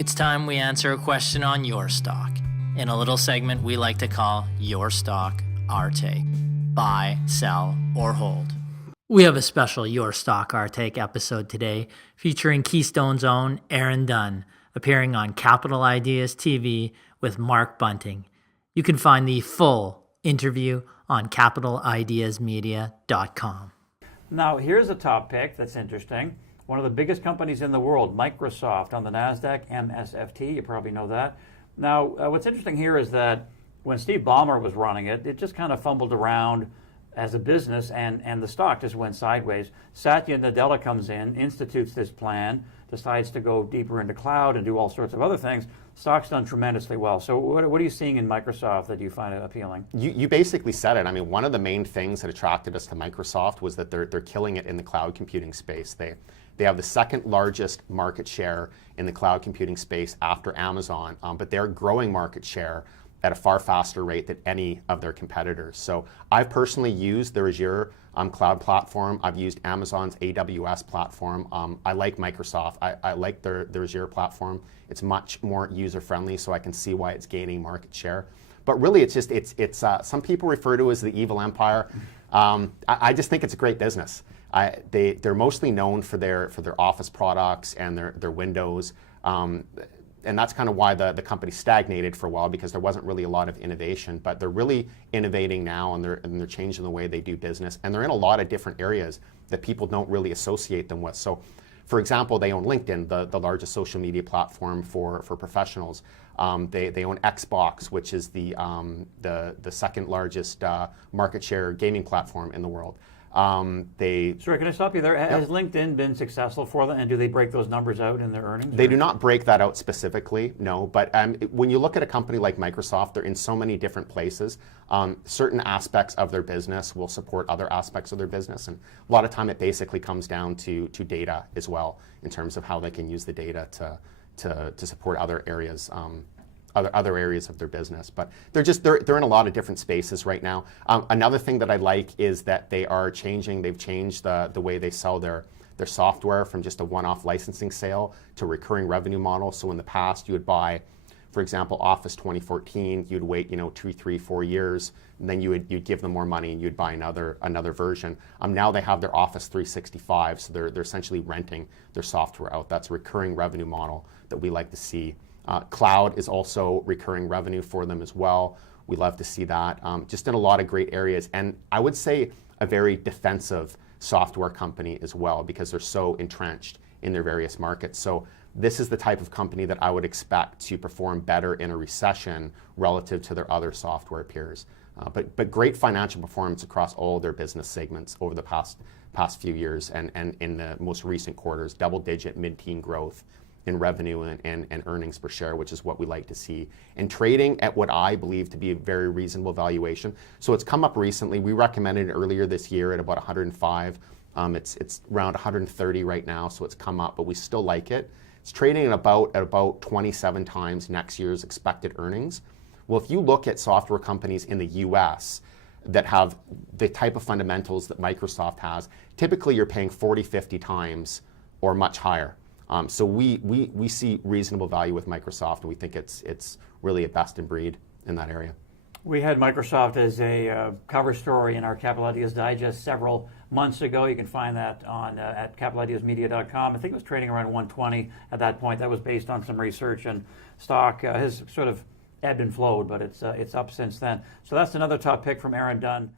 It's time we answer a question on your stock in a little segment we like to call Your Stock, Our Take. Buy, sell, or hold. We have a special Your Stock, Our Take episode today featuring KeyStone's own Aaron Dunn, appearing on Capital Ideas TV with Mark Bunting. You can find the full interview on capitalideasmedia.com. Now, here's a top pick that's interesting. One of the biggest companies in the world, Microsoft, on the NASDAQ, MSFT. You probably know that. Now, what's interesting here is that when Steve Ballmer was running it, it just kind of fumbled around as a business, and the stock just went sideways. Satya Nadella comes in, institutes this plan, decides to go deeper into cloud and do all sorts of other things. Stock's done tremendously well. So what are you seeing in Microsoft that you find appealing? You basically said it. I mean, one of the main things that attracted us to Microsoft was that they're killing it in the cloud computing space. They have the second largest market share in the cloud computing space after Amazon, but they're growing market share at a far faster rate than any of their competitors. So I've personally used their Azure cloud platform. I've used Amazon's AWS platform. I like Microsoft. I like their Azure platform. It's much more user-friendly, so I can see why it's gaining market share. But really, it's some people refer to it as the evil empire. I just think it's a great business. They're mostly known for their Office products and their Windows. And that's kind of why the company stagnated for a while, because there wasn't really a lot of innovation. But they're really innovating now, and they're changing the way they do business. And they're in a lot of different areas that people don't really associate them with. So, for example, they own LinkedIn, the largest social media platform for professionals. They own Xbox, which is the second largest market share gaming platform in the world. Sorry, can I stop you there? Has LinkedIn been successful for them, and do they break those numbers out in their earnings? They do not break that out specifically, no. But when you look at a company like Microsoft, they're in so many different places. Certain aspects of their business will support other aspects of their business, and a lot of time it basically comes down to data as well, in terms of how they can use the data to support other areas. Other areas of their business, but they're in a lot of different spaces right now. Another thing that I like is that they've changed the way they sell their software from just a one-off licensing sale to a recurring revenue model. So in the past, you would buy, for example, Office 2014, you'd wait 2, 3, 4 years, and then you'd give them more money and you'd buy another version. Now they have their Office 365, so they're essentially renting their software out. That's a recurring revenue model that we like to see. Cloud is also recurring revenue for them as well. We love to see that, just in a lot of great areas. And I would say a very defensive software company as well, because they're so entrenched in their various markets. So this is the type of company that I would expect to perform better in a recession relative to their other software peers. But great financial performance across all their business segments over the past few years, and in the most recent quarters, double-digit mid-teen growth in revenue and earnings per share, which is what we like to see. And trading at what I believe to be a very reasonable valuation. So it's come up recently. We recommended it earlier this year at about 105. It's around 130 right now, so it's come up, but we still like it. It's trading at about 27 times next year's expected earnings. Well, if you look at software companies in the US that have the type of fundamentals that Microsoft has, typically you're paying 40, 50 times or much higher. So we see reasonable value with Microsoft, and we think it's really a best in breed in that area. We had Microsoft as a cover story in our Capital Ideas Digest several months ago. You can find that on at capitalideasmedia.com. I think it was trading around 120 at that point. That was based on some research, and stock has sort of ebbed and flowed, but it's up since then. So that's another top pick from Aaron Dunn.